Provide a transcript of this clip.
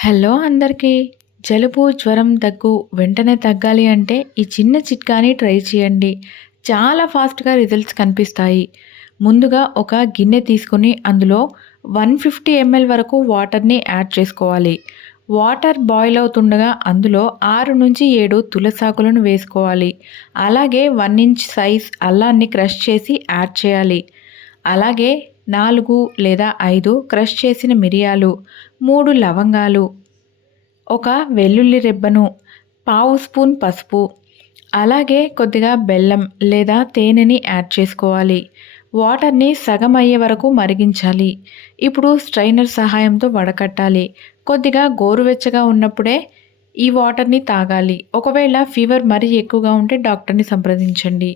Hello అందరికీ. జలుబు, జ్వరం, దగ్గు వెంటనే తగ్గాలి అంటే ఈ చిన్న చిట్కాని ట్రై చేయండి. చాలా ఫాస్ట్‌గా రిజల్ట్స్ కనిపిస్తాయి. ముందుగా ఒక గిన్నె తీసుకొని అందులో 150 ఎంఎల్ వరకు వాటర్‌ని యాడ్ చేసుకోవాలి. వాటర్ బాయిల్ అవుతుండగా అందులో 6-7 తులసాకులను వేసుకోవాలి. అలాగే 1 ఇంచ్ సైజ్ అల్లాన్ని క్రష్ చేసి యాడ్ చేయాలి. అలాగే 4 లేదా 5 క్రష్ చేసిన మిరియాలు, 3 లవంగాలు, ఒక వెల్లుల్లి రెబ్బను, పావు స్పూన్ పసుపు, అలాగే కొద్దిగా బెల్లం లేదా తేనెని యాడ్ చేసుకోవాలి. వాటర్‌ని సగం అయ్యే వరకు మరిగించాలి. ఇప్పుడు స్ట్రైనర్ సహాయంతో వడకట్టాలి. కొద్దిగా గోరువెచ్చగా ఉన్నప్పుడే ఈ వాటర్‌ని తాగాలి. ఒకవేళ ఫీవర్ మరీ ఎక్కువగా ఉంటే డాక్టర్‌ని సంప్రదించండి.